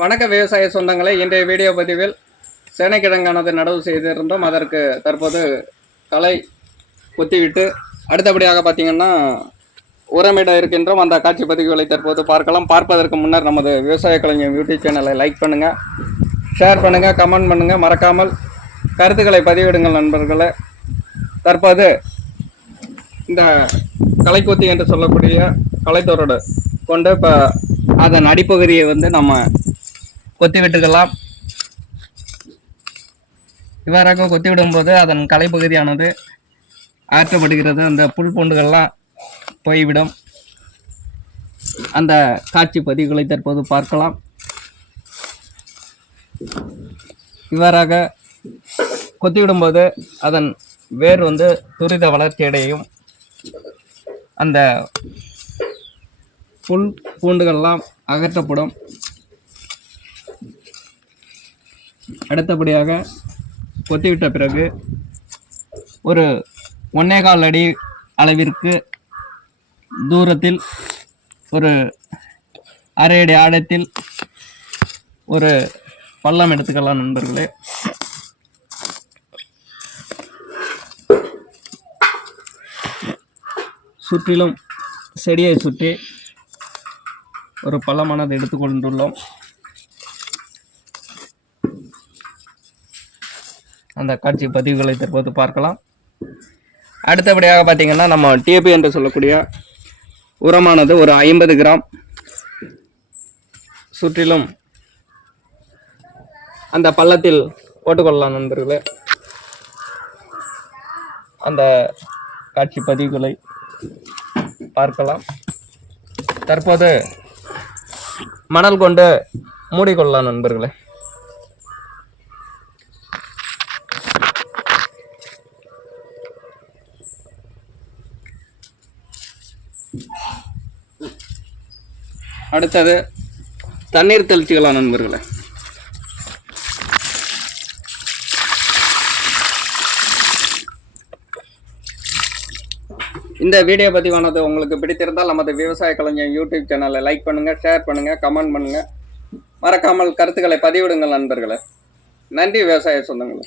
வணக்க விவசாய சொந்தங்களை இன்றைய வீடியோ பதிவில் சேனைக்கிழங்கானது நடவு செய்திருந்தோம். அதற்கு தற்போது களை குத்திவிட்டு அடுத்தபடியாக பார்த்தீங்கன்னா உரமிட இருக்கின்றோம். அந்த காட்சி பதிவுகளை தற்போது பார்க்கலாம். பார்ப்பதற்கு முன்னர் நமது விவசாய கலைஞர் யூடியூப் சேனலை லைக் பண்ணுங்கள், ஷேர் பண்ணுங்கள், கமெண்ட் பண்ணுங்கள், மறக்காமல் கருத்துக்களை பதிவிடுங்கள் நண்பர்களே. தற்போது இந்த களைக்கொத்தி என்று சொல்லக்கூடிய களைத்தொரோடு கொண்டு இப்போ அதன் அடிப்பகுதியை நம்ம கொத்தி விட்டுக்கலாம். இவ்வாறாக கொத்தி விடும்போது அதன் களைப்பகுதியானது ஆற்றப்படுகிறது. அந்த புல் பூண்டுகள்லாம் போய்விடும். அந்த காட்சி பதிவுகளை தற்போது பார்க்கலாம். இவ்வாறாக கொத்தி விடும்போது அதன் வேர் துரித வளர்ச்சி அடையும். அந்த புல் பூண்டுகள்லாம் அகற்றப்படும். அடுத்தபடியாக கொத்திவிட்ட பிறகு ஒரு 1.25 அடி அளவிற்கு தூரத்தில் ஒரு 1/2 அடி ஆழத்தில் ஒரு பள்ளம் எடுத்துக்கலாம் நண்பர்களே. சுற்றிலும் செடியை சுற்றி ஒரு பள்ளமானது எடுத்துக்கொண்டுள்ளோம். அந்த காட்சி பதிவுகளை தற்போது பார்க்கலாம். அடுத்தபடியாக பார்த்தீங்கன்னா நம்ம டிஏபி என்று சொல்லக்கூடிய உரமானது ஒரு 50 கிராம் சுற்றிலும் அந்த பள்ளத்தில் போட்டுக்கொள்ளலாம் நண்பர்களே. அந்த காட்சி பதிவுகளை பார்க்கலாம். தற்போது மணல் கொண்டு மூடிக்கொள்ளலாம் நண்பர்களே. அடுத்தது தண்ணீர் தெளிச்சுக்கலாம் நண்பர்களே. இந்த வீடியோ பதிவானது உங்களுக்கு பிடித்திருந்தால் நமது விவசாய கலைஞர் யூடியூப் சேனலை லைக் பண்ணுங்கள், ஷேர் பண்ணுங்கள், கமெண்ட் பண்ணுங்கள், மறக்காமல் கருத்துக்களை பதிவிடுங்கள் நண்பர்களே. நன்றி விவசாய சொந்தங்களே.